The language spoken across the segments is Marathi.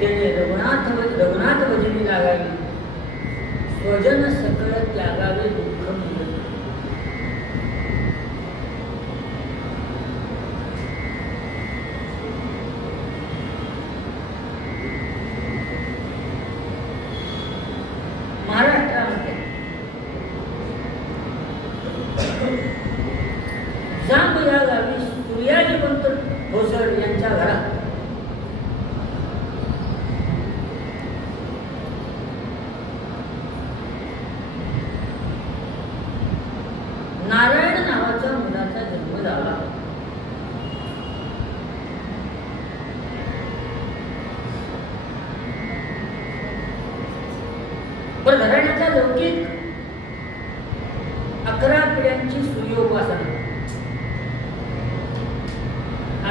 तेने रघुनाथ भजनी लागावी, स्वजन सकळ त्यागावे दुःख मुंज. महाराष्ट्रामध्ये जांब या गावी सूर्याजीवंत भोसर यांच्या घरात नारायण नावाच्या मुलाचा जन्म झाला. पण घराण्याचा लौकिक 11 पिढ्यांची सूर्योपासना.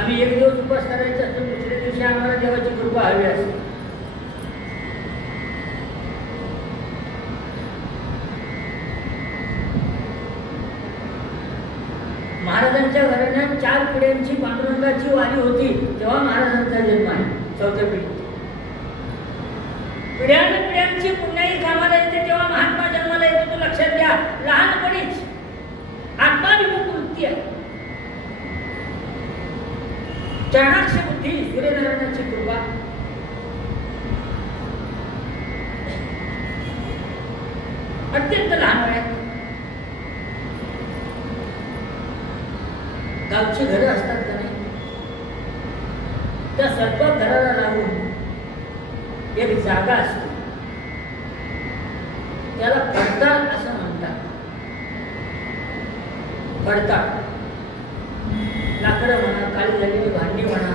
आम्ही एक दिवस उपास करायचा असतो, दुसऱ्या दिवशी आम्हाला देवाची कृपा हवी असते. महाराजांच्या घराण्यात 4 पिढ्यांची पांडुरंगाची वारी होती तेव्हा महाराजांचा जन्म आहे. 4थ्या पिढी पिढ्यांची पुण्याही कामाला येते तेव्हा महात्मा जन्माला येतो. तो लक्षात घ्या. लहानपणीच आत्माभिमुख वृत्ती आहे. चाणाक्ष बुद्धी, सूर्यनारायणाची कृपा. अत्यंत लहान वयात गावची घरं असतात का नाही, त्या सर्व घराला लागून एक जागा असते, त्याला पडताळ असं म्हणतात. पडताळ लाकडं म्हणा, काळी झालेली भांडी म्हणा,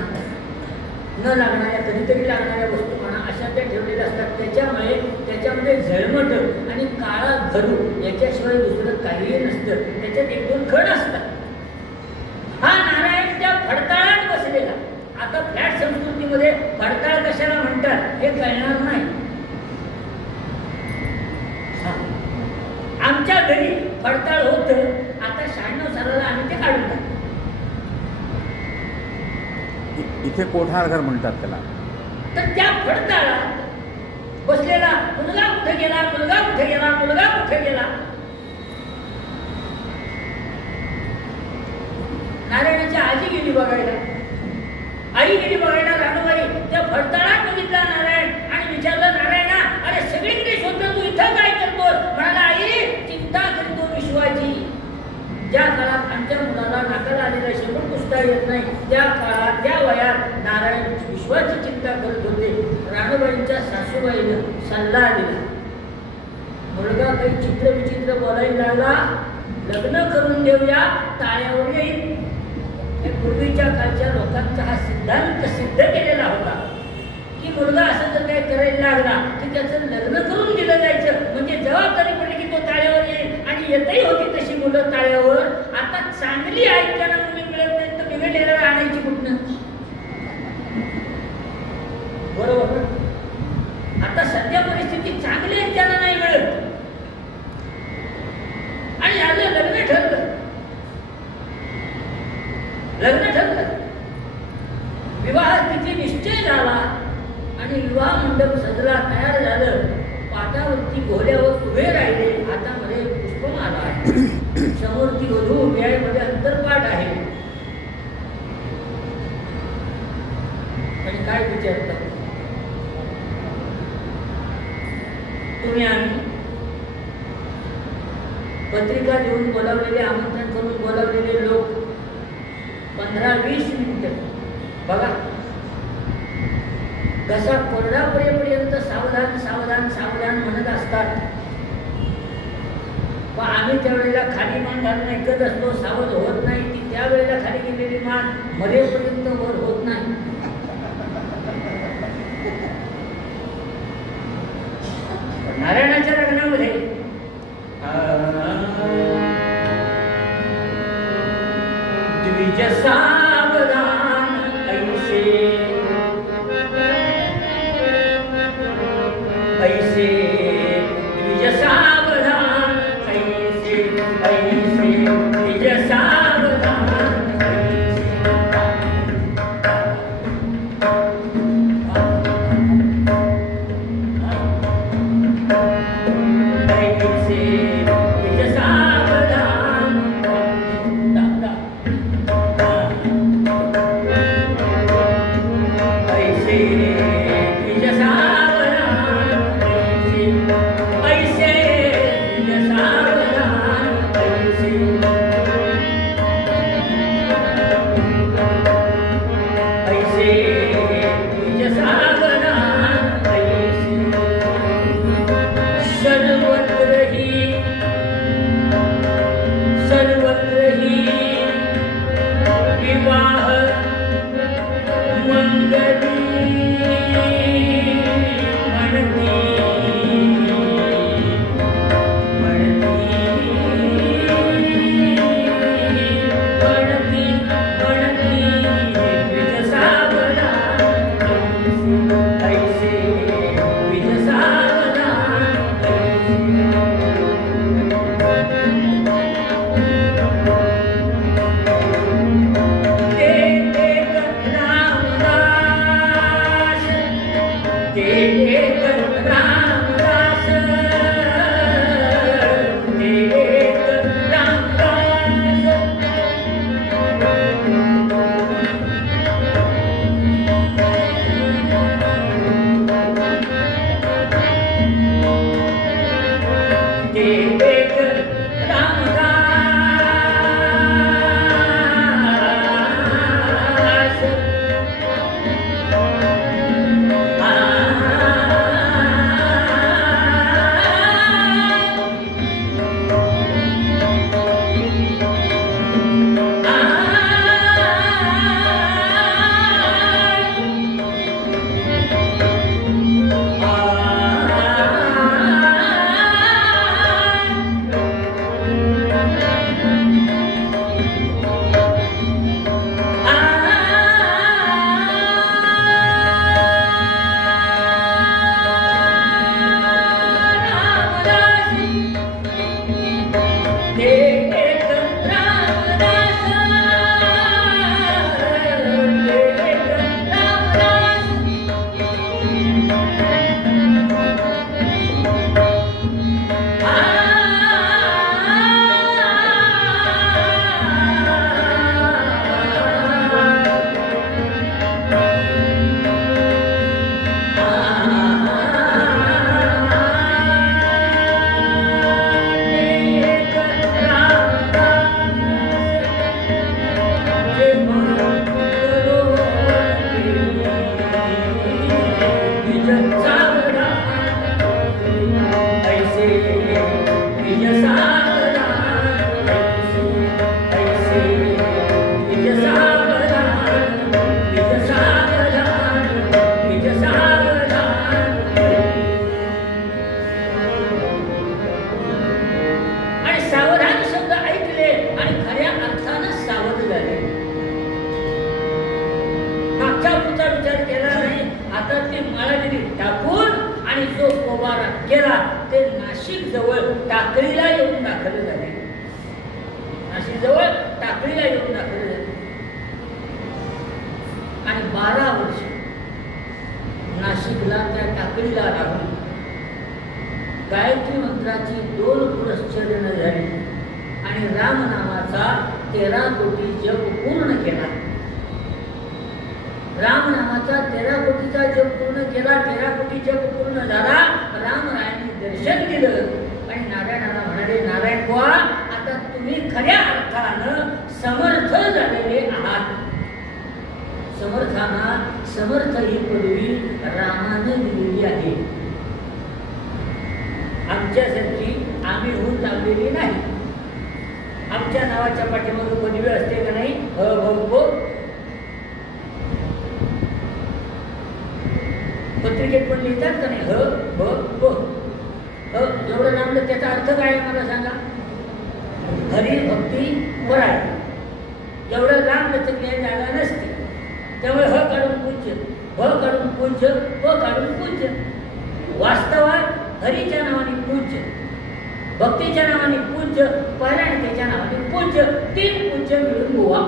न लागणाऱ्या कधीतरी लागणाऱ्या वस्तू म्हणा, अशा त्या ठेवलेल्या असतात. त्याच्यामुळे त्याच्यामध्ये झळमट आणि काळा धरू याच्याशिवाय दुसरं काहीही नसतं. त्याच्यात 1-2 खड असतात. हा नारायण त्या फडताळात बसलेला. आता फ्लॅट संस्कृतीमध्ये फडताळ कशाला म्हणतात हे कळणार नाही. आमच्या घरी फडताळ होतं, आता 96 सालाला आम्ही ते काढून टाकतो. इथे कोठार घर म्हणतात त्याला. तर त्या फडताळात बसलेला मुलगा कुठे गेला, मुलगा कुठे गेला, मुलगा कुठे गेला. नारायणाची आजी गेली बघायला, आई गेली बघायला. राणूबाई त्या फडताळात बघितला नारायण आणि विचारलं, नारायणा अरे सगळीकडे शोधलं, तू इथं काय करतोस. म्हणाला, आई चिंता करतो विश्वाची. ज्या काळात आमच्या मुलाला नाकाला आलेला शेपूट पुसता येत नाही, त्या काळात त्या वयात नारायण विश्वाची चिंता करत होते. राणूबाईंच्या सासूबाईनं सल्ला दिला. मुलगा काही चित्र विचित्र बोलायला लागला, लग्न करून देऊया, टाळ्यावर येईल. हे पूर्वीच्या काळच्या लोकांचा हा सिद्धांत सिद्ध केलेला होता की मुलगा असं जर काही करायला लागला की त्याचं लग्न करून दिलं जायचं, म्हणजे जबाबदारी पडली की तो ताळ्यावर येईल. आणि येतही होती तशी मुलं ताळ्यावर. आता चांगली ऐकताना मुली मिळत नाही तर बिघडलेला आणायची कुठनं. बरोबर. आता सध्या परिस्थिती चांगली आहे, त्यांना नाही मिळत. आणि आलं लग्न ठरलं, विवाह तिथी निश्चय झाला आणि विवाह मंडप सजला, तयार झालं. पाटावरती घोड्यावर उभे राहिले, हातामध्ये पुष्पमाला आहे, समोर ती वधू उभी आहे, मध्ये अंतरपाठ आहे. आणि काय विचारतात तुम्ही? आम्ही पत्रिका देऊन बोलावलेले, आमंत्रण करून बोलावलेले लोक 15-20 मिनिटं बघा कसा कोरडा पडेपर्यंत सावधान सावधान सावधान म्हणत असतात. पण आम्ही त्यावेळेला खाली मान घालून ऐकत असतो, सावध होत नाही. ती त्यावेळेला खाली गेलेली मान मरेपर्यंत वर होत नाही. नारायणाच्या लग्नामध्ये द्विज सावधान ऐसे ऐसे द्विज सावधान ऐसे ऐसे द्विज सावधान ऐसे द्विज सावधान ऐसे द्विज सावधान ऐसे द्विज सावधान ऐसे सर्वत्र ही विवाह मंगली म्हणती द्विज सावधान ऐसे द्विज सावधान गेला ते नाशिक जवळ टाकळीला येऊन दाखल झाले. नाशिक जवळ टाकळीला येऊन दाखल झाले आणि 12 वर्ष नाशिकला त्या टाकळीला राहून गायत्री मंत्राची 2 पुरस्चरण झाली आणि रामनामाचा 13 कोटी जप पूर्ण केला. रामनामाचा 13 कोटीचा जप पूर्ण केला. 13 कोटी जप पूर्ण झाला. रामरायांनी दर्शन दिलं आणि नारायणाला म्हणाले, नारायण बुवा, आता तुम्ही खऱ्या अर्थानं समर्थ झालेले आहात. समर्थ ही पदवी रामाने दिलेली आहे. आमच्यासाठी आम्ही होऊन लावलेली नाही. आमच्या नावाच्या पाठीमागे पदवी असते का नाही? पत्रिकेत पण लिहितात का नाही? जेवढं लांबलं त्याचा अर्थ काय आहे मला सांगा. हरी भक्ती पराय. एवढं लांब लचकल्या जागा नसते. त्यामुळे ह काढून पूज्य, भ काढून पूज्य, प काढून पूज्य. वास्तवात हरीच्या नावाने पूज्य, भक्तीच्या नावाने पूज्य, परायणतेच्या नावाने पूज्य, 3 पूज्य मिळून गोवा.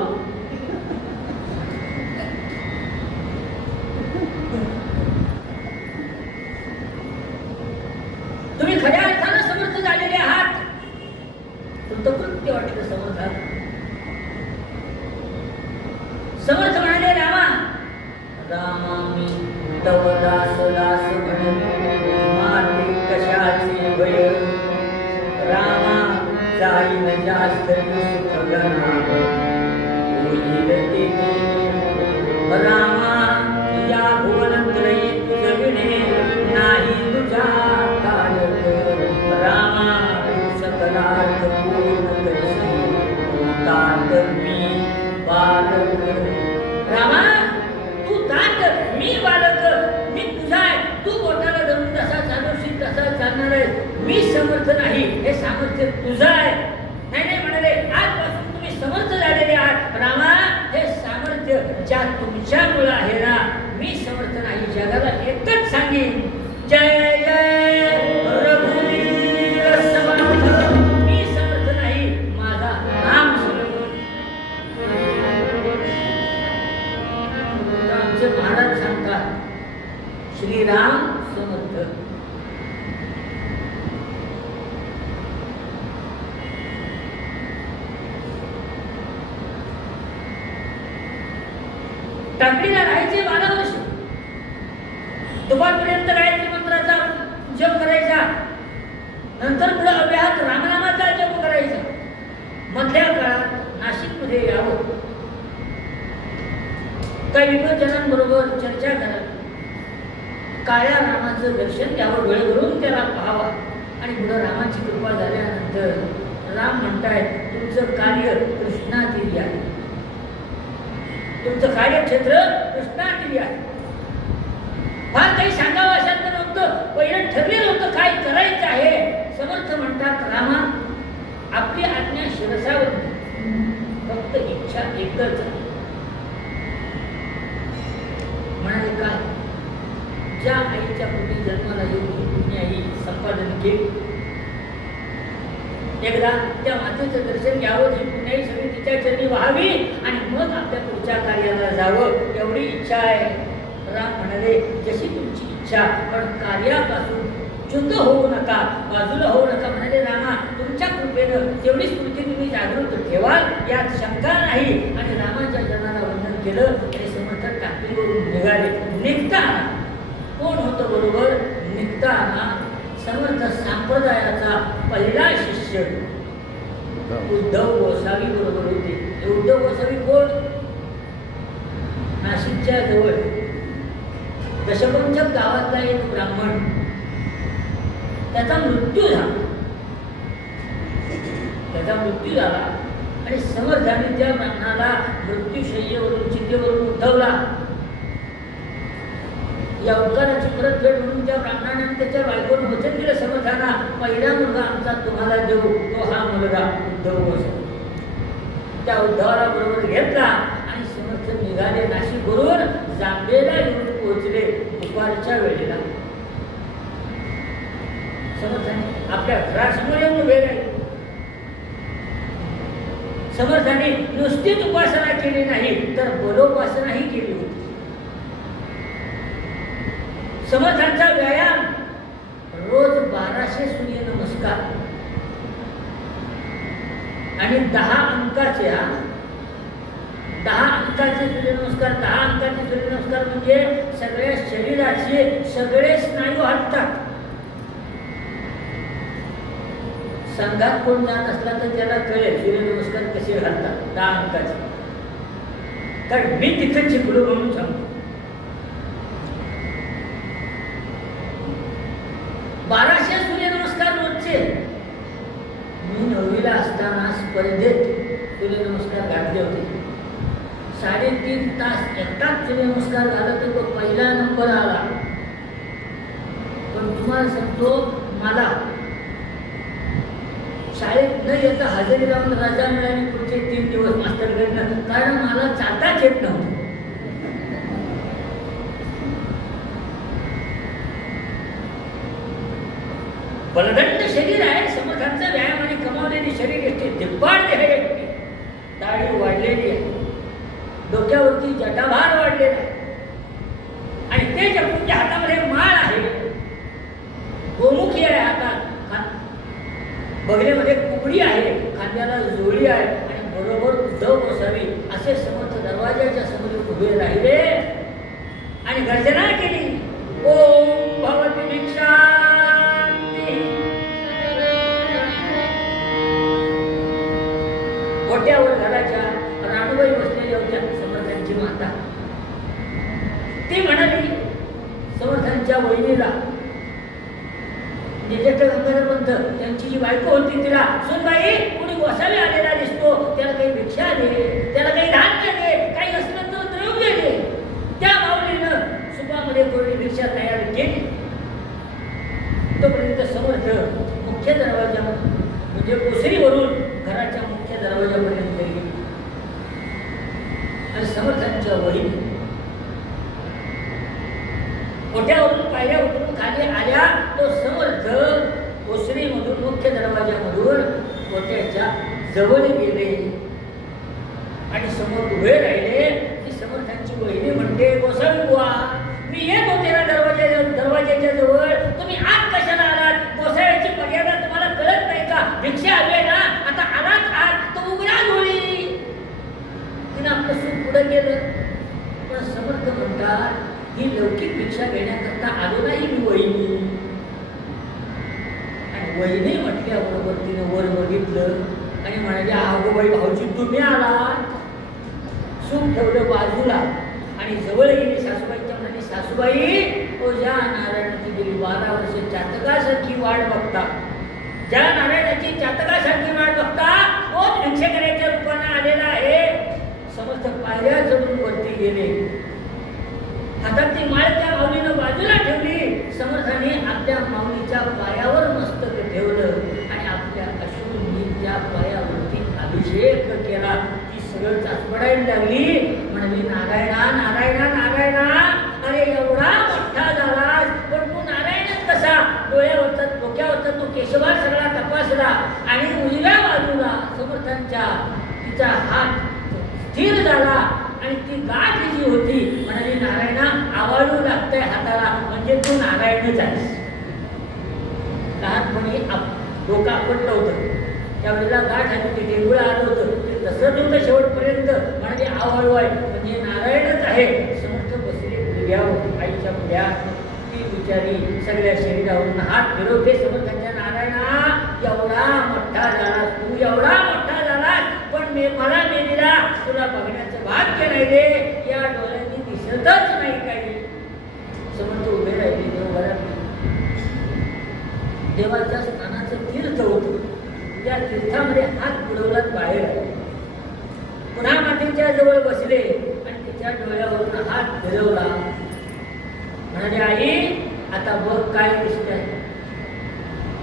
तुम्ही खऱ्या अर्थानं समर्थ झालेले आहात. तुमचं कृत्य वाटलं समर्थ आहात. समर्थ म्हणाले, रामा रामा मी तव तव दास दास म्हण माते कशाची भय रामा जाईन जास्त सुख गणा होईल तेथे रामा या भुवनत्रयी तुझ विणे नाही तुझ्या कारक रामा सकलार्थ पूर्ण करसी तात मी बालक रामा तू तात मी बालक मी तुझा आहे तू बोटाला धरून तसा चालवशील तसा चालणार आहे मी समर्थ नाही हे सामर्थ्य तुझं आहे नाही नाही म्हणाले आजपासून तुम्ही समर्थ झालेले आहात रामा हे सामर्थ्य ज्या तुमच्यामुळे आहे ना मी समर्थ नाही जगाला एकच सांगेन जय जय रघुवीर समर्थ मी समर्थ नाही माझा राम समर्थ आमचे महाराज सांगतात श्रीराम समर्थ टाकडीला राहायचे 12 वर्ष दुपारपर्यंत गायत्री मंत्राचा जप करायचा नंतर पुढे अव्याहत रामनामाचा जप करायचा मधल्या काळात नाशिकमध्ये यावं काही विद्वज्जनांबरोबर चर्चा करत काळ्या रामाचं दर्शन घ्यावं वेळ घालून त्याला पाहावा आणि पुढे रामाची कृपा झाल्यानंतर राम म्हणतायत तुमचं कार्य कृष्णातील आहे तुमचं कार्यक्षेत्र कृष्णातील आहे फार काही सांगावं अशांत नव्हतं पहिलं ठरलेलं होतं काय करायचं आहे समर्थ म्हणतात रामा आपली आज्ञा शिरसावर फक्त इच्छा एकच आहे म्हणाले काय ज्या आईच्या पोटी जन्माला येऊन पुण्य आई संपादन केली एकदा त्या मातेचं दर्शन घ्यावं ही पुण्याई सगळी तिच्या चरणी व्हावी आणि मग आपल्या पुढच्या कार्याला जावं एवढी इच्छा आहे राम म्हणाले जशी तुमची इच्छा पण कार्यापासून च्युत होऊ नका बाजूला होऊ नका म्हणाले रामा तुमच्या कृपेनं तेवढी स्मृती तुम्ही जागृत ठेवाल यात शंका नाही आणि रामाच्या जनाला वंदन केलं आणि समर्थ टाकीवरून निघाले निघताना कोण होतं बरोबर निघताना समर्थ संप्रदायाचा पहिला शिष्य उद्धव गोसावी बरोबर होते उद्धव गोसावी कोण नाशिकच्या जवळ दशपंचक गावातला एक ब्राह्मण त्याचा मृत्यू झाला आणि समर्थाने त्या ब्राह्मणाला मृत्यूशय्येवरून चितेवरून उद्धवला या उपकाराची परतफेड म्हणून त्या ब्राह्मणाने त्याच्या बायकोने वचन दिलं समर्थांना पहिला मुलगा आमचा तुम्हाला देऊ तो हा मुलगा उद्धव गोसावी त्या उद्धवाला बरोबर घेतला आणि समर्थ निघाले नाशिकवरून जांभेला येऊन पोहोचले दुपारच्या वेळेला समर्थाने आपल्या घरासमोर येऊन उभे राहिले समर्थाने नुसतीच उपासना केली नाही तर बलोपासनाही केली होती समर्थांचा व्यायाम रोज 1200 सूर्यनमस्कार आणि 10 अंकाचे 10 अंकाचे सूर्यनमस्कार 10 अंकाचे सूर्यनमस्कार म्हणजे सगळ्या शरीराचे सगळे स्नायू हलतात संघात कोण जात असला तर त्याला कळेल सूर्यनमस्कार कसे घालतात 10 अंकाचे कारण मी तिथे शिकलो म्हणून सांगतो 1200 सूर्यनमस्कार रोजचे मी 9वीला असताना स्पर्धेत सूर्यनमस्कार घातले होते 3.5 तास एकटाच सूर्यनमस्कार झाला तर तो पहिला नंबर आला पण तुम्हाला सांगतो मला शाळेत न येता हजेरी लावून रजा मिळाली पुढचे 3 दिवस मास्तरकडनं कारण मला चालताच येत नव्हतं बलदंड शरीर आहे समर्थांचं व्यायामाने कमावलेली शरीर येते दिब्बाड देह येते दाढी वाढलेली आहे डोक्यावरती जटाभार वाढलेला आहे आणि ते जपूनच्या हातामध्ये माळ आहे गोमुखी आहे हातात बगलेमध्ये कुबडी आहे खांद्याला जोळी आहे आणि बरोबर उद्धव गोसावी असे समर्थ दरवाजाच्या समोर उभे राहिले आणि गर्जना केली त्यांच्या वहिनीला ज्येष्ठ गंगाधर पंत त्यांची जी बायको होती तिला सुनबाई कुणी गोसावी आलेला दिसतो, त्याला काही भिक्षा दे, त्याला काही धान्य दे, काही असलं तर द्रव्य दे. त्या माऊलीनं सुपामध्ये कोरडी भिक्षा तयार केली. तोपर्यंत समर्थ मुख्य दरवाजा म्हणजे कोसरीवरून घराच्या मुख्य दरवाजापर्यंत गेले आणि समर्थांच्या वहिनी मोठ्यावरून पायऱ्या उतरून खाली आल्या. तो समर्थ कोसरीमधून मुख्य दरवाजामधून कोट्याच्या जवळ गेले आणि समोर उभे राहिले. की समर्थांची वहिनी म्हणते, गोसावी बुवा, मी येत होते ना दरवाजाच्या जवळ, तुम्ही आत कशाला आलात? गोसाव्याची मर्यादा तुम्हाला कळत नाही का? भिक्षा हवी ना, आता आलात आत तर उघडा झोळी. तिने आपलं सुख पुढे केलं. पण समर्थ म्हणतात, ही लौकिक भिक्षा घेण्याकरता आलो नाही मी वहिनी. आणि वहिनी म्हटल्याबरोबर तिने वर बघितलं आणि म्हणाले, अगो बाई भाऊजी तुम्ही आलात. सुख ठेवलं बाजूला आणि जवळ गेली. सासूबाईच्या म्हणाली, सासूबाई ओ ज्या नारायणाची गेली 12 वर्ष चातकासारखी वाट बघता, ज्या नारायणाची चातकासारखी वाट बघता तोच भिक्षेकऱ्याच्या रूपाने आलेला आहे. समस्त पायऱ्या चढून वरती गेले. हातात ती माळ त्या माऊलीनं बाजूला ठेवली. समर्थाने आपल्या माऊलीच्या पायावर मस्तक ठेवलं आणि आपल्या अश्रूंनी त्या पायावरती अभिषेक केला. ती सगळं चाचपडायला लागली. म्हणाली, नारायणा नारायणा नारायणा, अरे एवढा मोठा झालास पण तू नारायणच कसा? डोळ्यावरचा डोक्यावरचा तो केशभार सगळा तपासला आणि उजव्या बाजूला समर्थांच्या तिचा हात स्थिर झाला आणि ती गाठ जी होती, म्हणाली, नारायणा आवाळू लागतंय हाताला, म्हणजे तू नारायणच आहेस. लहानपणी डोकं आपटलं होतं, त्यावेळेला गाठ आली होती, डेंगुळं आलं होतं, ते तसंच होतं शेवटपर्यंत. म्हणाले आवाळू आहे म्हणजे नारायणच आहे. समर्थ बसले पुढ्यावर आईच्या पुढ्या. ती बिचारी सगळ्या शरीरावरून हात फिरवते. समर्थांच्या, नारायणा एवढा मोठा झालास तू, एवढा मोठा झालास, पण मला मेलीला तुला बघण्याचं भाग्य नाही रे. या डोळ्यांनी दिसतच नाही काही. समर्थ उभे राहिले. देवघरात देवाच्या स्नानाचं तीर्थ होतं. त्या तीर्थामध्ये हात बुडवलात बाहेर आले. पुन्हा मातेच्या जवळ बसले आणि तिच्या डोळ्यावरून हात फिरवला. म्हणाले, आई आता बघ काय दिसतंय,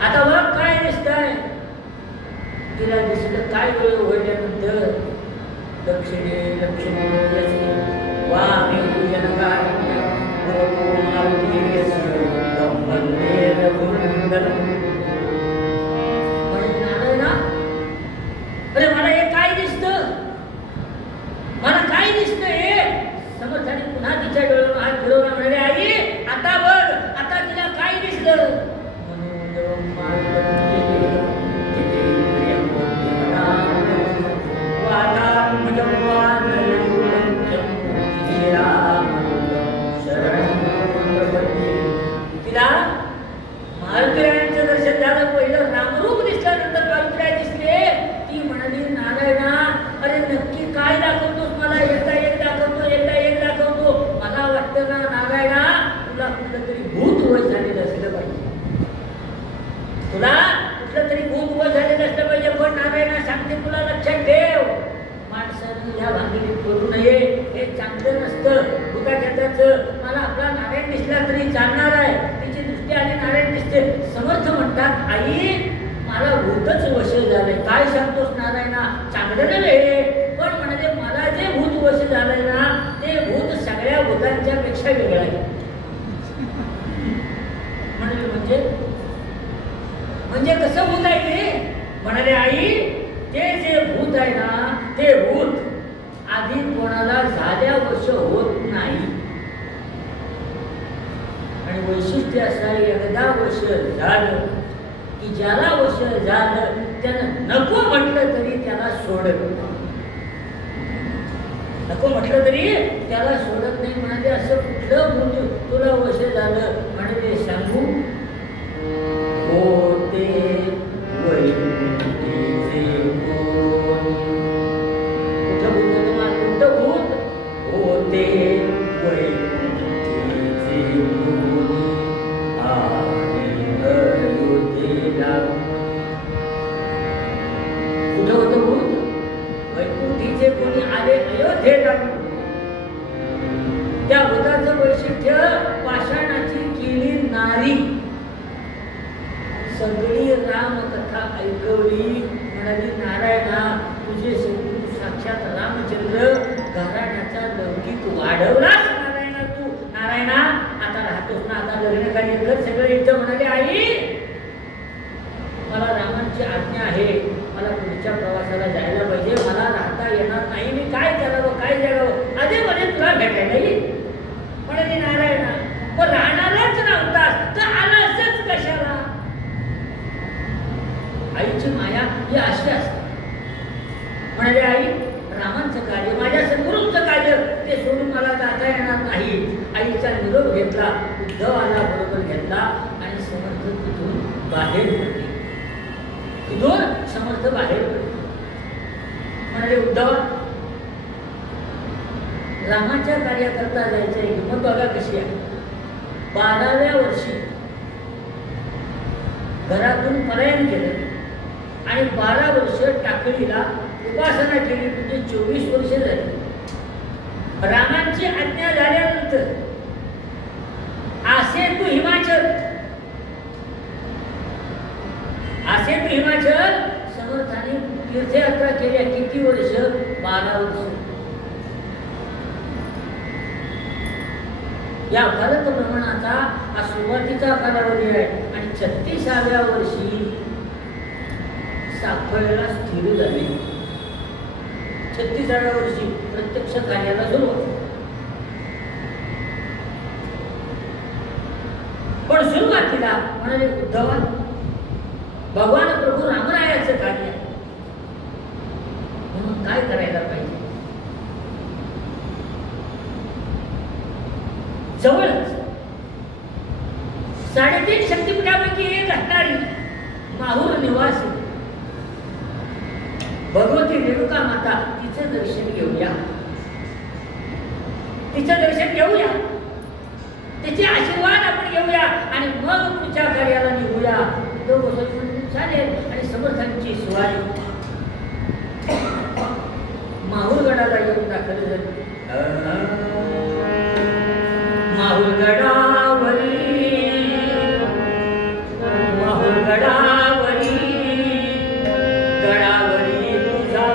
आता बघ काय दिसतंय. तिला दिसलं काय? डोळे उघडल्यानंतर दक्षिणे लक्ष्मी वामे जनकार्य अरे मला हे काय दिसतं, मला काय दिसतं हे? समर्थाने पुन्हा तिच्या डोळ्यावर हात फिरवला. म्हणाले, आई आता बघ, आता तिला काय दिसलं? तिला मारुतीरायांचं दर्शन झालं. पहिलं रामरूप दिसल्यानंतर मारुतीराय दिसले. ती म्हणाली, नारायणा अरे नक्की काय दाखवतोस मला? एकदा एक दाखवतो, एकदा एक दाखवतो. मला वाटतं ना नारायणा, तुला कुठलं तरी भूत वय झालेलं असलं पाहिजे, तुला कुठलं तरी भूत वय झालेलं असलं पाहिजे. पण नारायणा सांगते तुला लक्षात ठेव, माणसानं या भांडणीत करू नये, हे चांगलं नसतं. भूताच्याचं मला आपला नारायण दिसला तरी चालणार आहे. तिची दृष्टी आली, नारायण दिसते. समर्थ म्हणतात, आई मला भूतच वश झालंय. काय सांगतोस नारायणा? चांगलं नव्हे, पण म्हणाले मला जे भूत वश झालंय ना, ते भूत सगळ्या भूतांच्या पेक्षा वेगळं आहे. म्हणाले म्हणजे कसं भूत आहे ते? म्हणाले, आई ते जे भूत आहे ना, ते भूत आधी कोणाला झाल्या वश होत नाही. आणि वैशिष्ट्य असं आहे, एकदा वश झालं की ज्याला वश झालं त्यानं नको म्हटलं तरी त्याला सोडत नाही. नको म्हटलं तरी त्याला सोडत नाही. म्हणाले, असं कुठलं भूत तुला वश झालं? म्हणाले, सांगू? होते वैकुंठीचे कोण. कुठं भूत तुम्हाला? कुठं भूत? होते वैकुंठीचे कोण. ऐकवली. म्हणाली, नारायणा, तुझे सद्गुरू साक्षात रामचंद्र घराण्याचा लौकिक वाढवलाच नारायणा तू. नारायणा, आता राहतोस ना, आता लग्न कार्य कर. सगळे इथं म्हणाले, आई मला रामांची आज्ञा आहे, मला पुढच्या प्रवासाला जायला पाहिजे, मला राहता येणार नाही, मी काय करावं काय जगावं. अरे म्हणे तुला भेटायला येईल. म्हणाले, नारायणा, मग राहणारच नव्हतास तर आला असंच कशाला. आईची माया ही अशी असते. म्हणाले, आई रामांचं कार्य, माझ्या सद्गुरूंचं कार्य ते सोडून मला जाता येणार नाही. आईचा निरोप घेतला, उद्धवाला बरोबर घेतला आणि समर्थ तिथून बाहेर पडले. तिथून समर्थ बाहेर पडले. म्हणाले, उद्धव, रामाच्या कार्याकरता जायचं हिंमत बघा कशी आहे. 12व्या वर्षी घरातून पलायन केलं आणि 12 वर्ष टाकळीला उपासना केली, म्हणजे 24 वर्ष झाली. रामांची आज्ञा झाल्यानंतर असे तू हिमाचल समर्थाने तीर्थयात्रा केल्या. किती वर्ष? 12 वर्ष. या भारत भ्रमणाचा हा सुरुवातीचा कालावधी आहे आणि 36व्या वर्षी साफळ्याला स्थिर झाले. 36व्या वर्षी प्रत्यक्ष कार्याला सुरुवात. पण सुरुवातीला म्हणाले, उद्धवा, भगवान प्रभू रामरायाचं कार्य म्हणून काय करायला पाहिजे. जवळच 3.5 शक्तिपीठापैकी एक असणारी माहूर निवासी भगवती रेणुका माता, तिचं दर्शन घेऊया. तिचे आशीर्वाद आपण घेऊया आणि मग पुढच्या कार्याला निघूया. चालेल. आणि समर्थांची स्वारी माहूरगडाला येऊन दाखल झाली. माहूरगडावरी गडावरी तुझा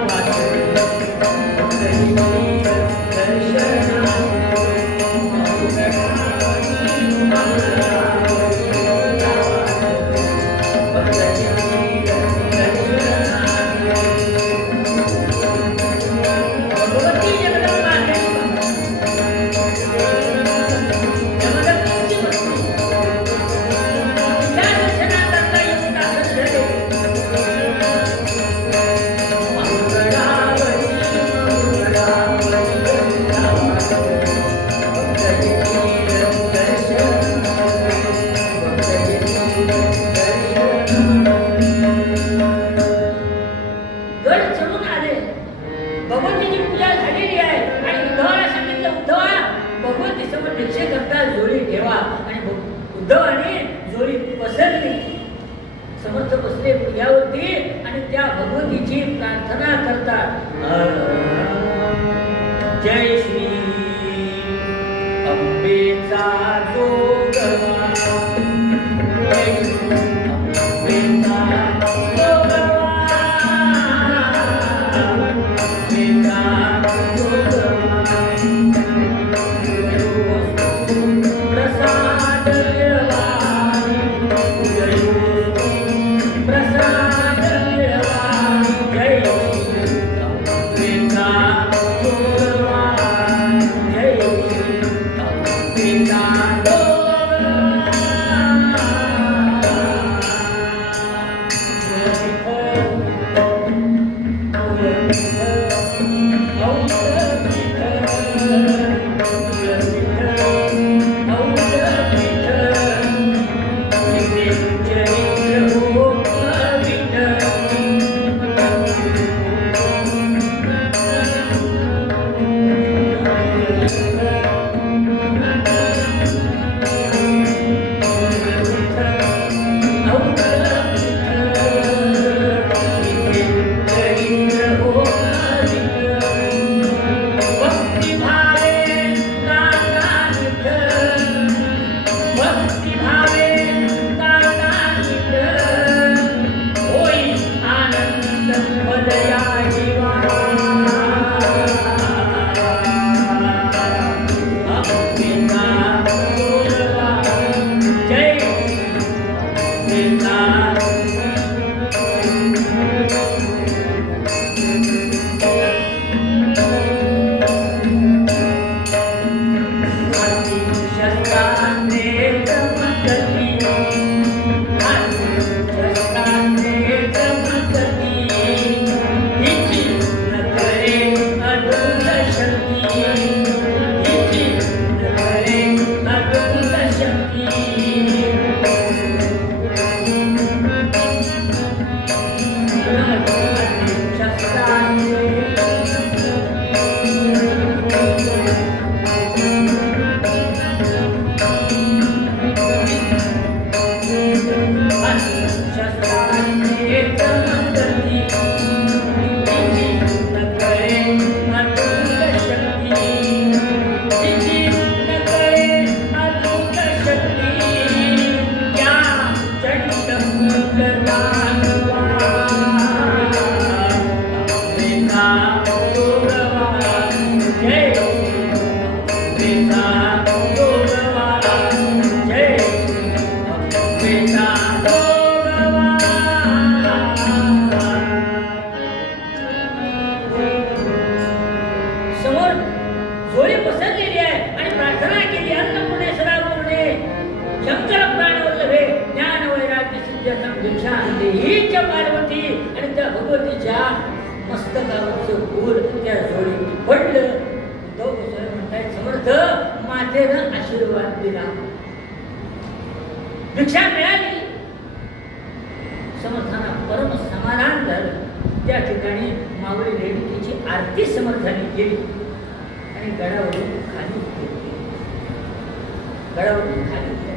समर्थ बसले यावरती आणि त्या भगवतीची प्रार्थना करतात. जय श्री अंबेचा जोगवा, जय श्री अंबेचा जोगवा, अंबेचा जोगवा, प्रसाद देहीच्या पार्वती आणि त्या भगवतीच्या मस्तकावरचं फूल त्या जोडी पडलं. उद्धव गोस्वामी म्हणतायत समर्थ मातेनं आशीर्वाद दिला, भिक्षा मिळाली. समर्थांना परम समाधान झालं. त्या ठिकाणी माऊली रेणुकीची आरती समर्थाने केली आणि गडावरून खाली उतरली. गडावरून खाली उतरली.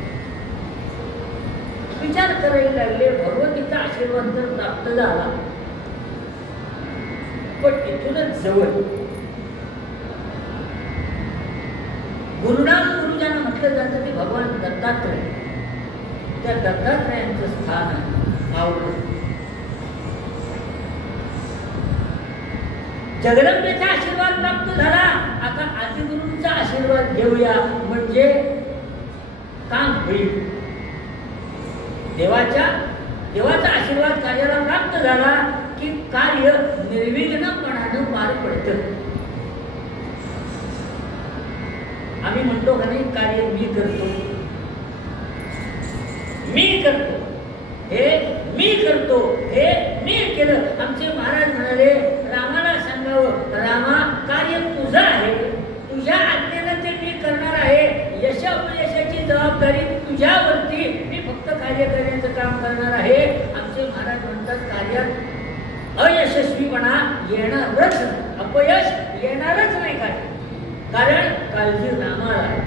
विचार करायला लागले, भगवतीचा आशीर्वाद तर प्राप्त झाला, पण इथूनच जवळ गुरुनाम गुरुजांना म्हटलं जातं की भगवान दत्तात्रय, त्या दत्तात्रयांचं स्थान आवडलं. जगदंबेचा आशीर्वाद प्राप्त झाला, आता आदिगुरूंचा आशीर्वाद घेऊया म्हणजे काम होईल. देवाचा आशीर्वाद कार्याला प्राप्त झाला की कार्य निर्विघ्नपणानं पार पडतं. आम्ही म्हणतो का नाही, कार्य मी करतो, हे मी केलं. आमचे महाराज म्हणाले, रामाला सांगावं, रामा कार्य तुझं आहे, तुझ्या आज्ञेनं ते मी करणार आहे. यश अपयशाची जबाबदारी तुझ्यावरती, मी फक्त कार्य करण्याचं काम करणार आहे. आमचे महाराज म्हणतात, कार्यात अयशस्वीपणा येणारच, अपयश येणारच नाही काय, कारण काळजी रामाला आहे.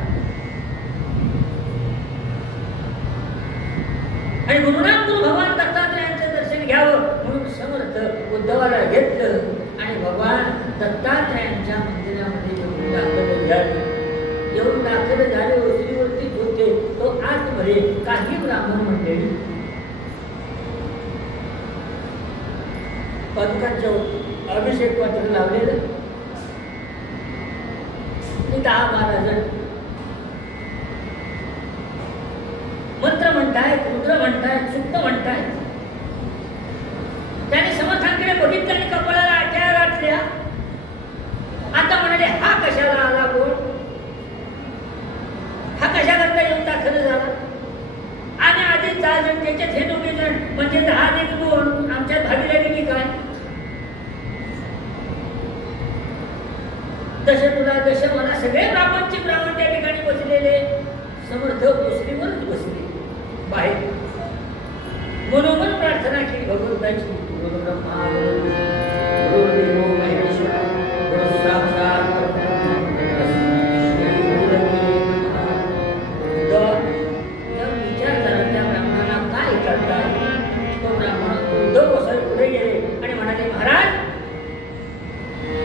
आणि गुरुनाम गुरु भगवान दत्तात्रयांचं दर्शन घ्यावं म्हणून समर्थ उद्धवाला घेतलं आणि भगवान दत्तात्रयांच्या मंदिरामध्ये येऊन दाखल झाले. ओसरीवरतीच होते. तो आतमध्ये काही ब्राह्मण मंडळी पादुकांच्या अभिषेक पात्र लावलेलं, 10-12 जण मंत्र म्हणतायत, रुद्र म्हणतायत, सुक्त म्हणतायत. त्याने समर्थांकडे बघितलं आणि कपाळाला आट्या घातल्या. आता म्हणाले, हा कशाला आला कोण, हा कशा करता येऊन दाखल झाला. आणि आधी 10 जण, त्याच्यात हे 2 जण, म्हणजे 10 आणि 2 आमच्यात भागीला गेली काय. दश तुला दश मला, सगळे ब्राह्मण त्या ठिकाणी बसलेले. समर्थ ओसरीवरच बसले बाहेर. मनोमन प्रार्थना केली भगवंताची, गुरु ब्रह्मा गुरु देवो महेश्वरा गुरु साक्षात विचार झाला त्या ब्राह्मणाला काय करतात. तो ब्राह्मण उद्धव गोस्वामी पुढे गेले आणि म्हणाले, महाराज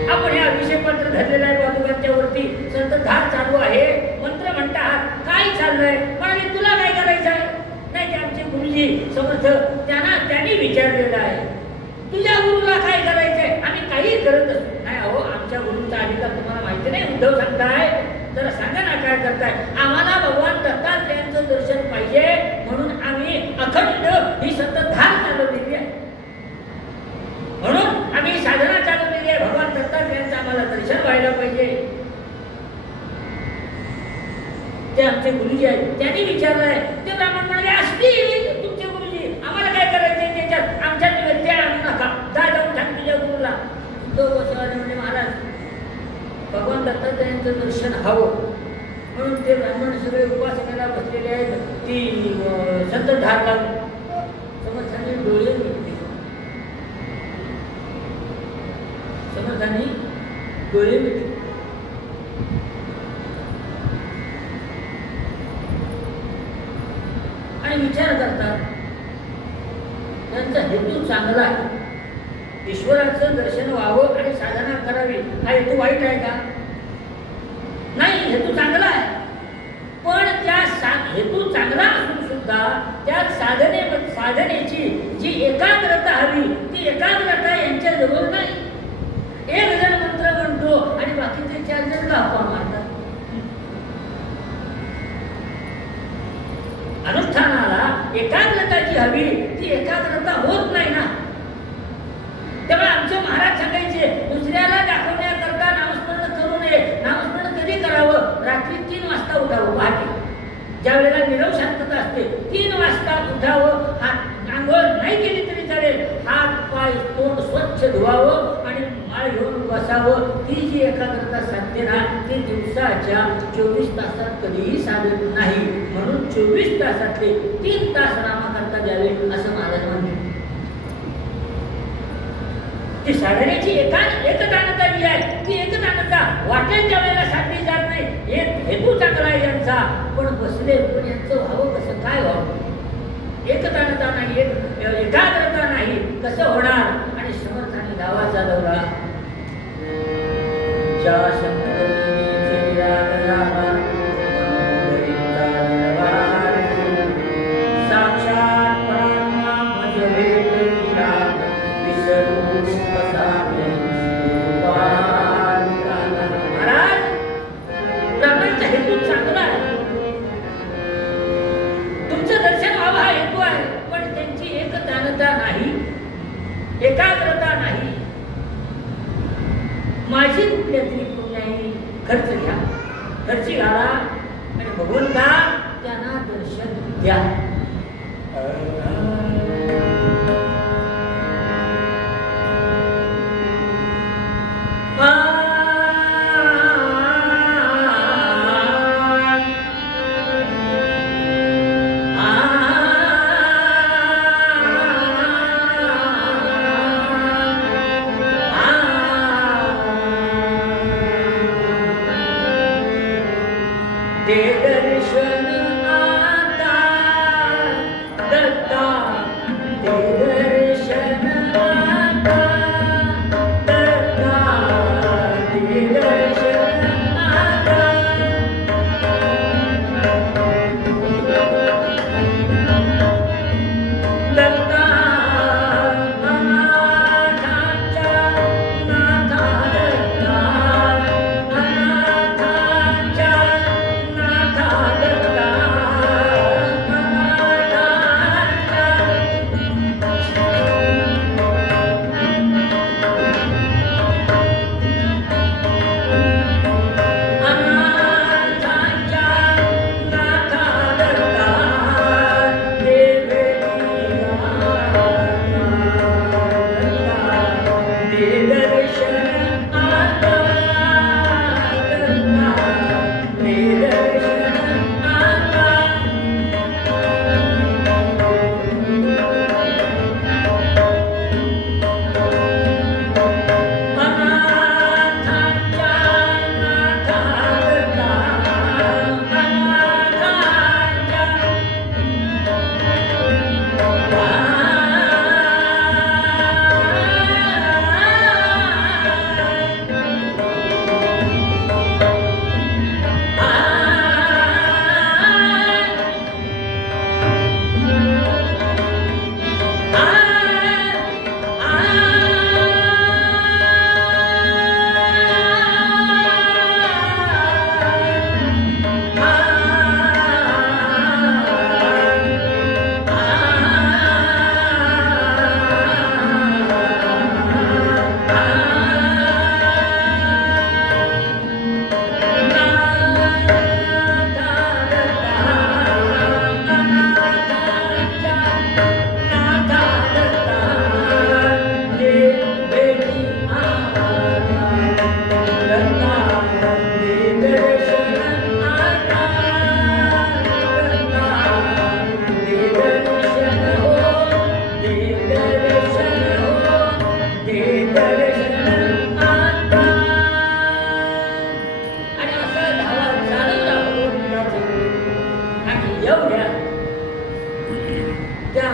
आपण हे अभिषेक पत्र धरलेलं आहे पादुकांच्या वरती, संततधार चालू आहे, मंत्र म्हणतात, काय चाललंय. म्हणाले, तुला काय करायचं आहे. नाही, ते आमचे गुरुजी समर्थ त्यांनी विचारलेलं आहे, तुझ्या गुरुला काय करायचंय. आम्ही काही करत असतो. नाही अहो, आमच्या गुरुचा अधिकार तुम्हाला माहिती नाही, उद्धव सांगताय, जरा सांगा ना काय करताय. आम्हाला भगवान दत्तात्रयांचं दर्शन पाहिजे म्हणून आम्ही अखंड ही संततधार चालवलेली आहे, म्हणून आम्ही साधना चालवलेली आहे. भगवान दत्तात्रयांचं आम्हाला दर्शन व्हायला पाहिजे. ते आमचे गुरुजी आहेत, त्यांनी विचारलंय. ते ब्राह्मण म्हणाले, असतील तुमचे गुरुजी, आम्हाला काय करायचंय त्याच्यात, आमच्या व्यत्यय आणू नका, जाऊन सांग तुझ्या गुरुला. तो गोस्वामी म्हणजे, महाराज भगवान दत्तात्रयांचं दर्शन हवं म्हणून ते ब्राह्मण सगळे उपासनेला बसलेले आहेत. ती संततधार लावून समर्थांनी डोळे मिटले, समर्थांनी डोळे मिटले. आणि विचार करतात, त्यांचा हेतू चांगला आहे, ईश्वराचं दर्शन व्हावं आणि साधना करावी. हा हेतू वाईट आहे का. नाही, हेतू चांगला आहे, पण त्या हेतू चांगला असून सुद्धा त्या साधनेची जी एकाग्रता हवी, ती एकाग्रता यांच्या जवळ नाही. एक जण मंत्र म्हणतो आणि बाकीचे 4 जण गप्पा मारतात. अनुष्ठानाला एकाग्रता जी हवी ती एकाग्रता होत नाही ना. तेव्हा आमचे महाराज सांगायचे, दुसऱ्याला दाखवण्याकरता नामस्मरण करू नये. नामस्मरण कधी करावं, रात्री 3 वाजता उठावं. पहाटे ज्या वेळेला निरव शांतता असते 3 वाजता उठावं. हा आंघोळ नाही केली तरी चालेल, हात पाय तोंड स्वच्छ धुवावं आणि माळ घेऊन बसावं. ती जी एकाग्रता साधते ना ती दिवसाच्या 24 तासात कधीही साधत नाही. म्हणून 24 तासातले 3 तास रामाकरता द्यावे असं महाराज म्हणते. ती साधण्याची एकतानता जी आहे ती एकतानता वाटेल त्या वेळेला साधली जात नाही. एक हेतू चांगला आहे यांचा, पण बसले पण यांचं व्हावं कसं, काय व्हावं? एकतानता नाही, एकाग्रता नाही, कसं होणार? आणि समर्थाने गावाचा दौरा ज्या संततीचे विराग झाला, मनोहरीचा निर्वाण, साक्षात परात्मा मज भेटला, विसरू कसावे महाराज. ब्राह्मणाचा हेतू चांगला आहे, तुमचं दर्शन व्हावं हा हेतू आहे, पण त्यांची एकतानता नाही, एकाग्रता नाही. माझी कुठल्या तरी पुण्याई खर्च घ्या, खर्ची घाला आणि बघून का त्यांना दर्शन द्या. ते दर्शन आता दत्ता, ते दर्शन आता दत्ता, ते दर्शन आता दत्ता, अनाथांच्या नाथा दत्ता, अनाथांच्या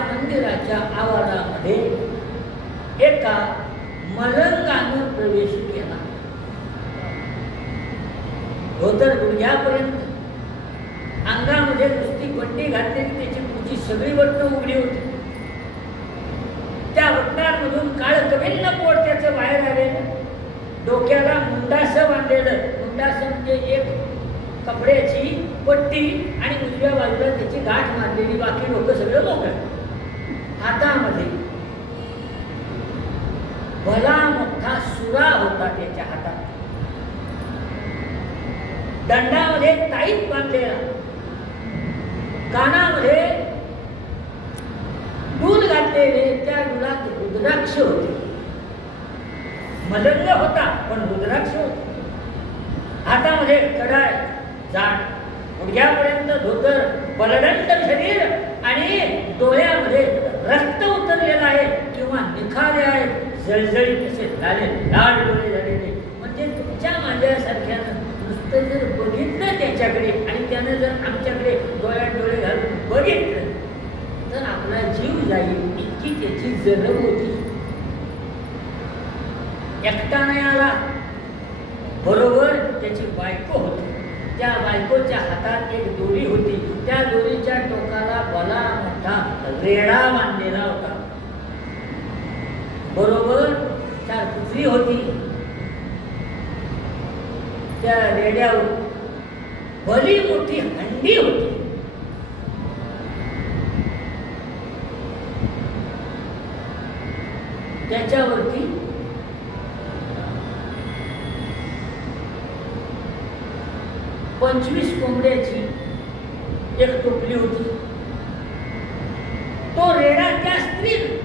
मंदिराच्या आवारामध्ये एका मलंगानं प्रवेश केला. धोतर गुडघ्यापर्यंत, अंगामध्ये नुसती बंडी घातलेली, त्याची पुढची सगळी बटणं उघडी होती. त्या बटणांमधून काळकविन्न पोट त्याचं बाहेर आलेलं, डोक्याला मुंडासं बांधलेलं. मुंडासं म्हणजे एक कपड्याची पट्टी आणि उजव्या बाजूला त्याची गाठ मारलेली, बाकी डोकं सगळं मोकळं. हातामध्ये भला मोठा सुरा होता त्याच्या हातात, दंडामध्ये ताईत बांधलेला, कानामध्ये दूध पाहिलेले त्या डुलात रुद्राक्ष होते. मलंग होता पण रुद्राक्ष होते. हातामध्ये कडाळ जाड, गुडघ्यापर्यंत धोतर, बलदंड शरीर आणि डोळ्यामध्ये रक्त उतरलेलं आहे किंवा निखारे आहेत, जळजळीत असे झाले, लाल डोळे झालेले. म्हणजे तुमच्या माझ्यासारख्यानं नुसतं जर बघितलं त्याच्याकडे आणि त्यानं जर आमच्याकडे डोळ्यात डोळे घालून बघितलं तर आपला जीव जाईल इतकी त्याची जरब होती. एकटा नाही आला, बरोबर त्याची बायको होती. त्या बायकोच्या हातात एक दोरी होती. त्या दोरीच्या टोकाला भला मोठा रेडा बांधलेला होता. बरोबर 4 कुत्री होती. त्या रेड्यावर भली मोठी हंडी होती. त्याच्यावरती पंचवीस कोंबड्याची एक टोपली होती. तो रेडा त्या स्त्रीने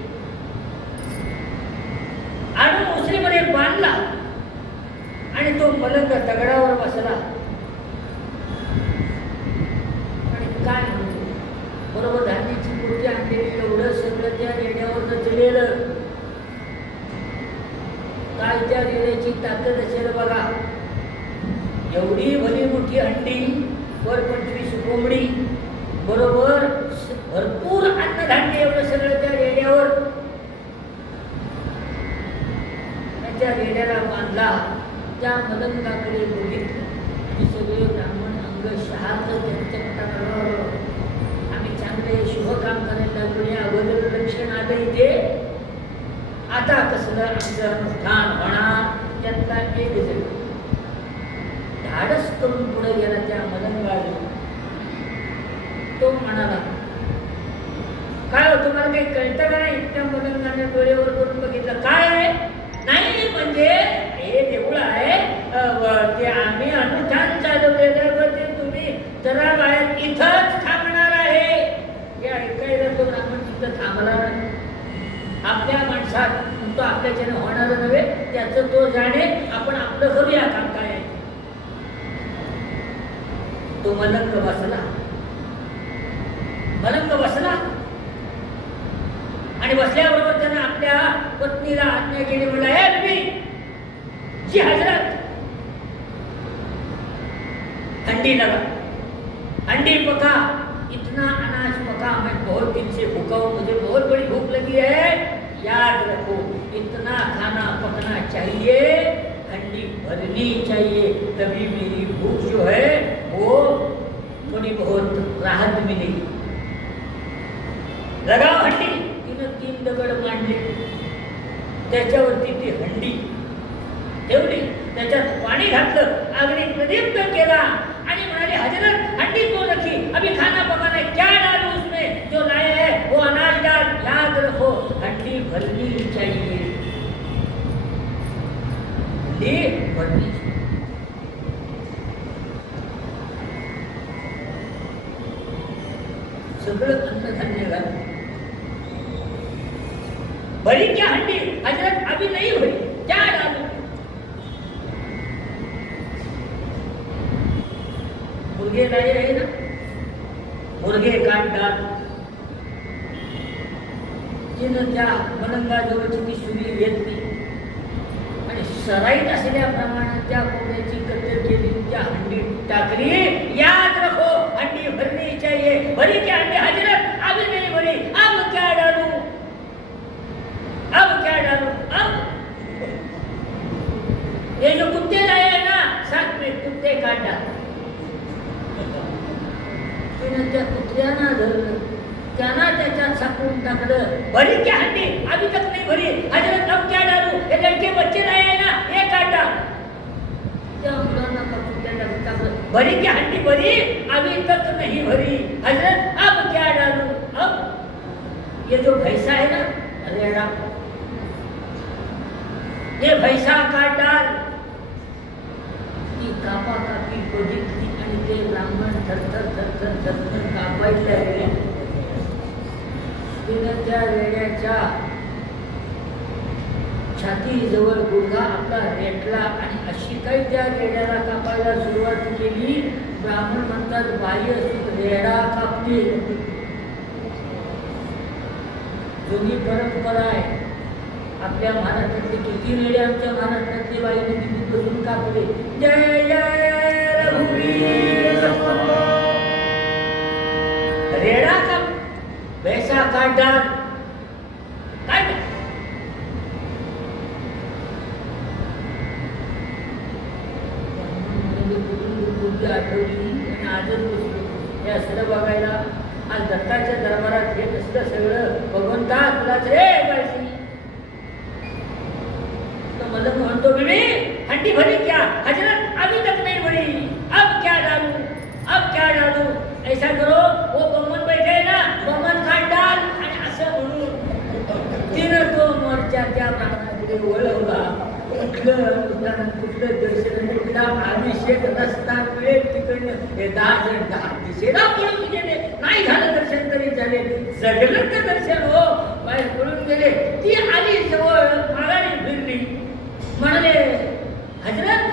आणून उचलीमध्ये बांधला आणि तो मलंग दगडावर बसला आणि काय म्हणतो, बरोबर धान्याची पोटी आणलेली, एवढं सगळं त्या रेड्यावर नचलेलं. काय त्या रेड्याची ताकद असेल बघा. एवढी भली मोठी हंडी, वर 25 कोंबडी, बरोबर भरपूर अन्नधान्य, एवढं सगळं त्या रेड्यावर. त्या रेड्याला बांधला. त्या मलंगाकडे बघितलं आणि सगळे ब्राह्मण अंगशहाच त्यांच्या पोटावर, आम्ही चांगले शुभ काम करायला लागलो, अगोदर लक्षण आलं इथे, आता कसलं आमचं अनुष्ठान होणार. त्यातला एक जण धाडस करून पुढे गेला त्या मलंगाला. तो म्हणाला, काय हो तुम्हाला काही कळतं का नाही? त्या मलंगाने डोळ्यावर करून बघितलं. काय आहे? नाही म्हणजे हे देऊळ आहे, ते आम्ही अनुष्ठान चालवलेलं, ते तुम्ही जरा बाहेर इथंच थांबणार आहे. हे ऐकायला तो ब्राह्मण तिथं थांबला नाही. आपल्या माणसात तो आपल्याच्याने होणार नव्हे, त्याचं तो जाणे, आपण आपलं करूया काम काय आहे. तो मलंग बसला. मलंग बसला आणि बसल्याबरोबर त्यानं आपल्या पत्नीला आज्ञा केली. म्हणला, हे बीबी, जी हजरत, हंडी लगा, हंडी पका, इतना अनाज पका, मैं बहुत दिन से भूखा हूँ, मुझे बहुत बड़ी भूख लगी है, याद रखो इतना खाना पकना चाहिए, हंडी भरनी चाहिए, तभी मेरी भूख जो है वो थोड़ी बहुत राहत मिलेगी. लगाव हंडी. तिनं 3 दगड मांडले, त्याच्यावरती ती हंडी ठेवली, त्याच्यात पाणी घातलं, अग्नी प्रदीप्त केला आणि म्हणाले, हजरत हंडी तो रखी, अभी खाना पकाना है, क्या डालूं उसमें, जो लाए है वो अनाज डाल, याद रखो हंडी भरनी चाहिए, हंडी भरनी चाहिए. सगळं अन्नधान्य घाल. भरी क्या हंडी? हजरत अभी नहीं भरी, क्या डालूं? मुर्गे लाए आहे ना, मुर्गे काट डाल. तिनं त्या मलंगाजवळची ती सुरी घेतली आणि सराईत असल्याप्रमाणे त्या कोंबड्याची कत्तल केली, त्या हंडीत टाकली. याद रखो हंडी भरनी चाहिए. भरी क्या हंडी? हजरत अभी नहीं भरी, अब क्या डालूं, अब क्या डालूं, अब ये जो कुत्ते लाए हैं ना, साथ में कुत्ते काट डाल. तिनं त्या कुत्र्यांना धरलं, त्यांना त्याच्यात सापडून टाकलं. भरी क्या हंडी? अभी तक नहीं भरी, हजरत अब क्या डालूं, ये लड़के बच्चे लाए हैं ना, ये काट डाल. त्या मुलांना पकडून त्या टाकून टाकलं. भरी क्या हंडी? भरी, अभी तक नहीं भरी, हजरत अब क्या डालूं, अब ये जो भैंसा है ना, रेड़ा, ये भैंसा काट डाल. ती कापा कापी बघितली आणि ते ब्राह्मण थरथर थरथर थरथर कापायला लागले. तिनं त्या रेड्याच्या छातीजवळ गुडघा आपला रेटला आणि अशी काही त्या रेड्याला कापायला सुरुवात केली. ब्राह्मण म्हणतात बाह्य सुख रेडा कापते. जुनी परंपरा आहे आपल्या महाराष्ट्रातले. किती रेडे आमच्या महाराष्ट्रातले बाईने तिथे बसून कापले. जय जय रघुवीर समर्थ. रेडा काप पैसा काढतात काय आठवली आणि आजच बसलो हे असलं बघायला. आज दत्ताच्या दरबारात हे असलं सगळं भगवंता तुलाच रे पाहिजे. तो मदन म्हणतो बिबी हंडी भरी क्या हजरत अभी तक नहीं भरी, अब क्या डालू अब क्या डालू. ऐसा करो वो बमन बैठे है ना बमन काट डाल. आणि असं म्हणून तिनं तो मोर्चा त्या ब्राह्मणाकडे वळवला. कुठलं दर्शन कुठला अभिषेक रस्ता मिळेल तिकडनं हे 10 जण 10 दिशेला पळून गेले. नाही झालं दर्शन तरी झाले. जगलं तर दर्शन हो बाहेर पळून गेले. ती आली जवळ माघारी फिरली म्हणाले हजरत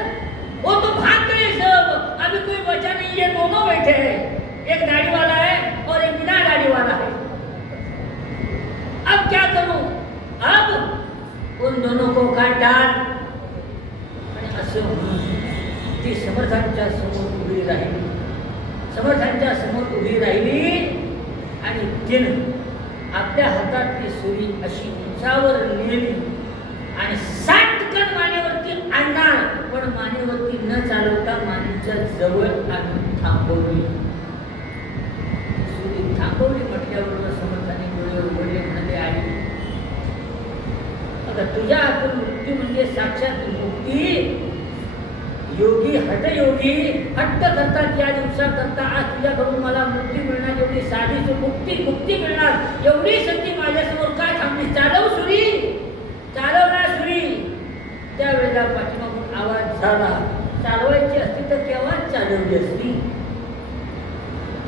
वो तो भाग गए सब, अभी कोई बचा नहीं. ये दोनों बैठे हैं, एक दाढ़ी वाला है और एक बिना दाढ़ी वाला है. अब क्या करूं. अब उन दोनों को काट डाल. असं ती समर्थांच्या समोर उभी राहिली. समर्थांच्या समोर उभी राहिली आणि तिनं आपल्या हातातली सुरी अशी उंचावर नेली आणि 60 कण मानेवरती आणणार पण मानेवरती न चालवता मानेच्या जवळ आणून थांबवली. सुरी थांबवली म्हटल्याबरोबर समर्थाने डोळे उघडले. म्हणाले आई आता तुझ्या हातून मुक्ती म्हणजे साक्षात मुक्ती. योगी हठयोगी हट्ट करतात या दिवसाकरता आज तुझ्याकडून मला मुक्ती मिळणार. एवढी साधी मुक्ती मिळणार एवढी संधी माझ्यासमोर काय थांबली. चालव सुरी चालव ना सुरी. त्यावेळेला पाठीमागून आवाज झाला. चालवायची असती तर केव्हाच चालवली असती.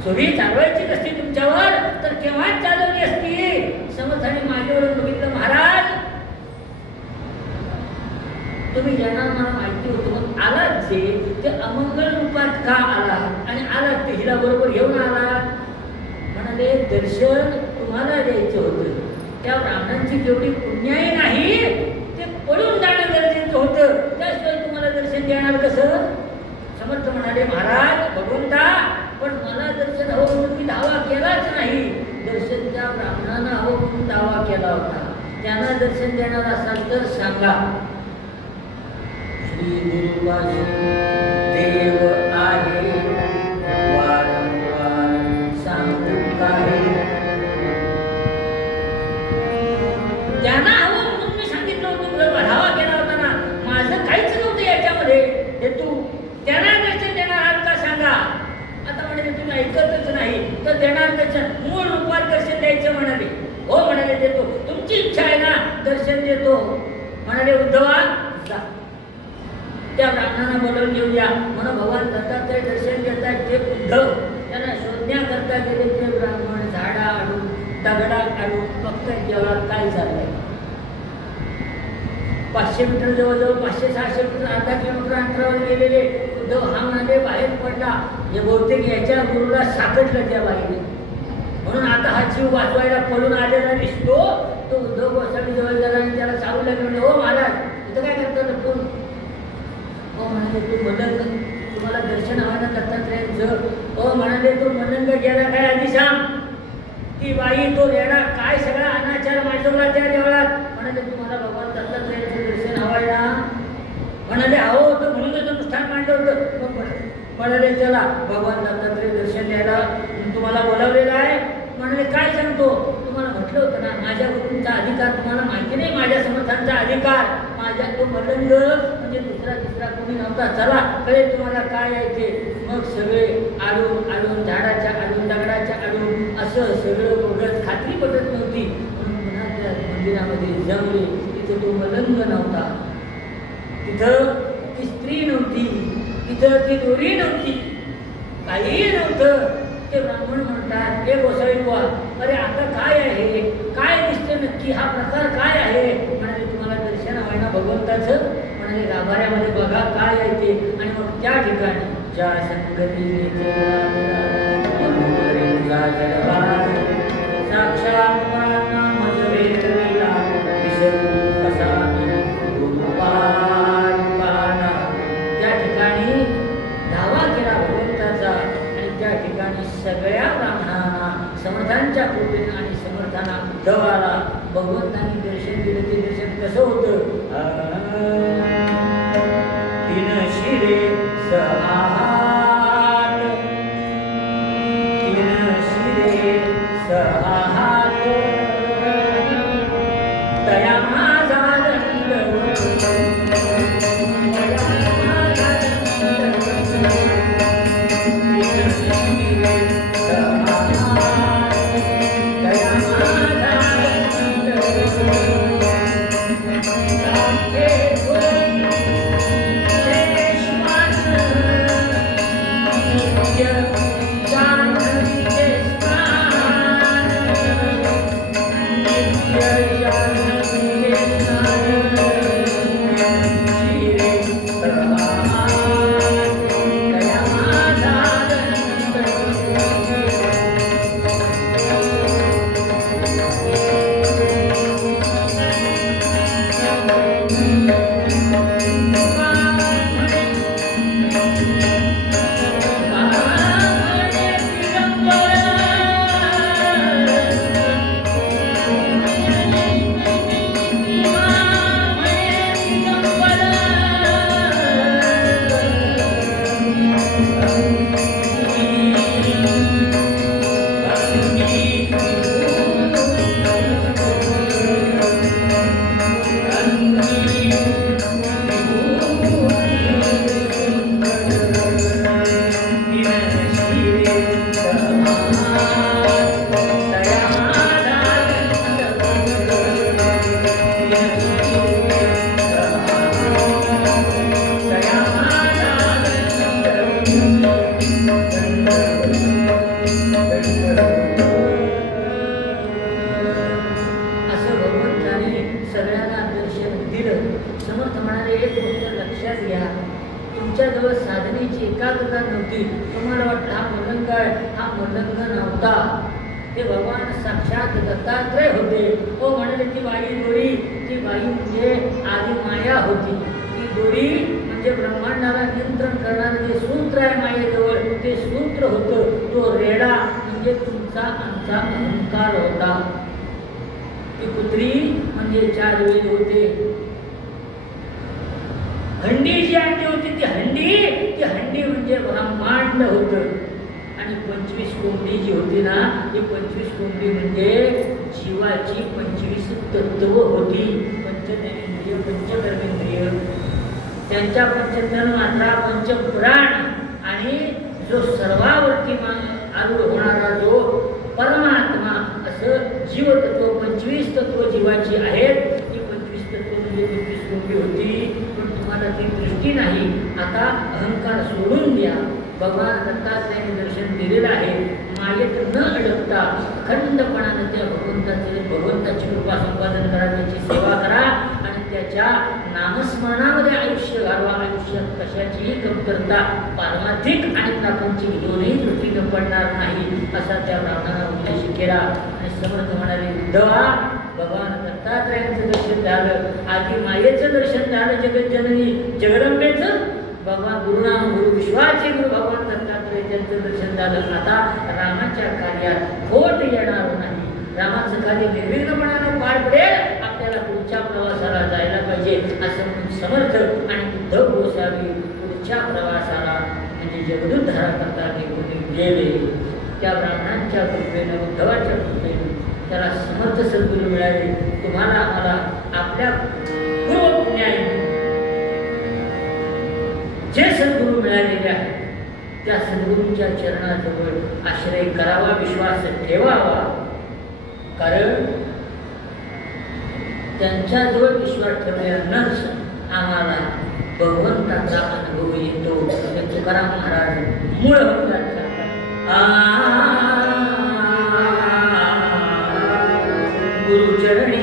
सुरी चालवायची नसती तुमच्यावर तर केव्हाच चालवली असती. समर्थाने माझ्यावर बघितलं महाराज तुम्ही येणार मला माहिती होतं पण आलात जे ते अमंगल रूपात का आला आणि आलात ते हिला बरोबर घेऊन आला. म्हणाले दर्शन तुम्हाला द्यायचं होतं. त्या ब्राह्मणांची जेवढी पुण्याई नाही ते पळून जाणं गरजेचं होतं. त्याशिवाय तुम्हाला दर्शन देणार कसं. समर्थ म्हणाले महाराज भगवंता पण मला दर्शन हवं म्हणून मी दावा केलाच नाही. दर्शन त्या ब्राह्मणांना हवं म्हणून दावा केला होता. त्यांना दर्शन देणार असाल तर सांगा. देव आहे वारंवार सांगत आहे. त्यांना हवं म्हणून मी सांगितलं होतं. तुला बढ़ावा केला होता ना. माझं काहीच नव्हतं याच्यामध्ये. हे तू त्यांना दर्शन देणार आहात का सांगा. आता म्हणाले तुम्ही ऐकतच नाही तर देणार दर्शन मूळ रूपात दर्शन द्यायचं म्हणाले. हो म्हणाले देतो. तुमची इच्छा आहे ना दर्शन देतो. म्हणाले उद्धवा जा त्या ब्राह्मणांना बोलवून घेऊया. म्हणून भगवान दत्तात्रय दर्शन देतात. ते उद्धव त्यांना शोधण्याकरता गेले. ते ब्राह्मण झाडा आडून दगडा आडून फक्त जेवढा काय चाललंय. 500 मीटर जवळजवळ 500-600 मीटर अर्धा किलोमीटर अंतरावर गेलेले उद्धव हा म्हणाले बाहेर पडला. हे बहुतेक याच्या गुरुला साकटलं त्या बाईने म्हणून आता हा जीव वाचवायला पळून आलेला दिसतो. तो उद्धव गोसावी जवळ गेला आणि त्याला सांगू लागले हो महाराज इथं काय करता लपून. हो म्हणाले तू मलंग तुम्हाला दर्शन हवं ना दत्तात्रयांचं. हो म्हणाले तू मलंग गेला काय आधी सांग. ती बाई तो रेडा काय सगळा अनाचार माजवला त्या देवळात. म्हणाले तुम्हाला भगवान दत्तात्रयांचं दर्शन हवंय ना. म्हणाले अहो होतं म्हणूनच अनुष्ठान मांडलं होतं. मग म्हणाले चला भगवान दत्तात्रय दर्शन द्यायला तुम्हाला बोलावलेलं आहे. म्हणाले काय सांगतो. तुम्हाला म्हटलं होतं ना माझ्या गुरूंचा अधिकार तुम्हाला माहिती नाही. माझ्या समर्थांचा अधिकार माझ्या तो मलंग म्हणजे दुसरा तिसरा कोणी नव्हता. चला कळेल तुम्हाला काय आहे ते. मग सगळे आडून आडून झाडाच्या आडून दगडाच्या आडून असं सगळं बघत खात्री पटत नव्हती. म्हणून पुन्हा त्या मंदिरामध्ये जमले. तिथं तो मलंग नव्हता. तिथं ती स्त्री नव्हती. तिथं ती दोरी नव्हती. काहीही नव्हतं. ते ब्राह्मण म्हणतात हे गोसावी बुवा अरे आता काय आहे काय भगवंताचं म्हणजे गाभाऱ्यामध्ये बघा काय येते आणि मग त्या ठिकाणी ज्या संगतीने साक्षात नामच वेदविला विसरू कसा त्या ठिकाणी दावा केला भगवंताचा आणि त्या ठिकाणी सगळ्या ब्राह्मणांना समर्थांच्या कृपेने आणि समर्थांना उद्धवाला भगवंतांनी दर्शन दिलं. ते दर्शन कसं होतं? तीन शिरे सहात, तीन शिरे सहात, तया माझा दंडवत, तया माझा दंडवत, तीन शिरे सहात, तया माझा दंडवत, तुमच्याजवळ साधनेची एकाग्रता नव्हती. तुम्हाला वाटलं हा मलंग आहे, हा मलंग नव्हता. ते भगवान साक्षात दत्तात्रय होते. हो म्हणाले ती बाई दोरी, ती बाई म्हणजे आधी माया होती. ती दोरी म्हणजे ब्रह्मांडाला नियंत्रण करणारं जे सूत्र आहे मायेजवळ, ते सूत्र होतं. तो रेडा म्हणजे तुमचा आमचा अहंकार होता. ती कुत्री म्हणजे 4 वेद होते. हंडी जी आणली होती ती हंडी म्हणजे ब्रह्मांड होतं. आणि 25 कोंबडी जी होती ना, ती 25 कोंबडी म्हणजे जीवाची 25 तत्व होती. पंचज्ञानेंद्रिय, पंचकर्मेंद्रिय, त्यांच्या पंचतन्मात्रा, पंचपुराण आणि जो सर्वावरती आरूढ होणारा जो परमात्मा, असं जीवतत्व 25 तत्व जीवाची आहेत. ती 25 तत्व म्हणजे 25 कोंबडी होती. तुम्हाला ती दृष्टी नाही. आता अहंकार सोडून द्या. भगवान दत्तात्रयाने दर्शन दिलेलं आहे. मायेत न अडकता अखंडपणानं त्या भगवंताची कृपा संपादन करा, त्याची सेवा करा आणि त्याच्या नामस्मरणामध्ये आयुष्य घालवा. आयुष्यात कशाचीही कमतरता पारमार्थिक आणि प्रापंचिक दोन्ही दृष्टीनं पडणार नाही, असा त्या ब्राह्मणाला उपदेश केला. आणि समर्थ म्हणाले, उद्धवा भगवान दत्तात्रयांचं दर्शन झालं, आधी मायेचं दर्शन झालं, जगज्जननी जगदंबेचं, भगवान गुरुनाम गुरु विश्वाचे गुरु भगवान दत्तात्रय त्यांचं दर्शन झालं. आता रामाच्या कार्यात खोट येणार नाही. रामाचं कार्य निर्विघ्नपणानं पार पडेल. आपल्याला पुढच्या प्रवासाला जायला पाहिजे असं म्हणून समर्थ आणि उद्धव गोसावी पुढच्या प्रवासाला म्हणजे जगदुद्धारा करता निघून गेले. त्या ब्राह्मणांच्या कृपेनं, उद्धवाच्या कृपेनं त्याला समर्थ सद्गुरू मिळाले. तुम्हाला आम्हाला आपल्या पूर्व पुण्याने जे सद्गुरू मिळालेले आहेत त्या सद्गुरूंच्या चरणाजवळ आश्रय करावा, विश्वास ठेवावा. कारण त्यांच्याजवळ विश्वास ठेवल्यानंच आम्हाला भगवंताचा अनुभव येतो. तुकाराम महाराज मूळ भक्तात गुरुचरणी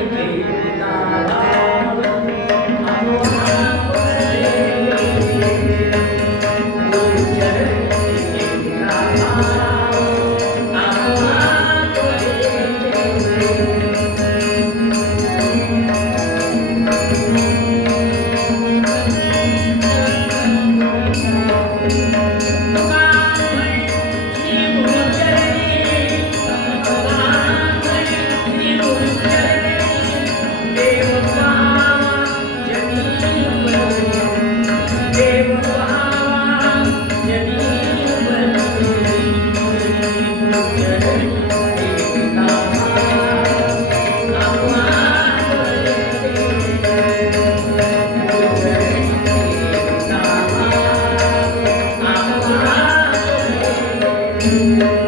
रे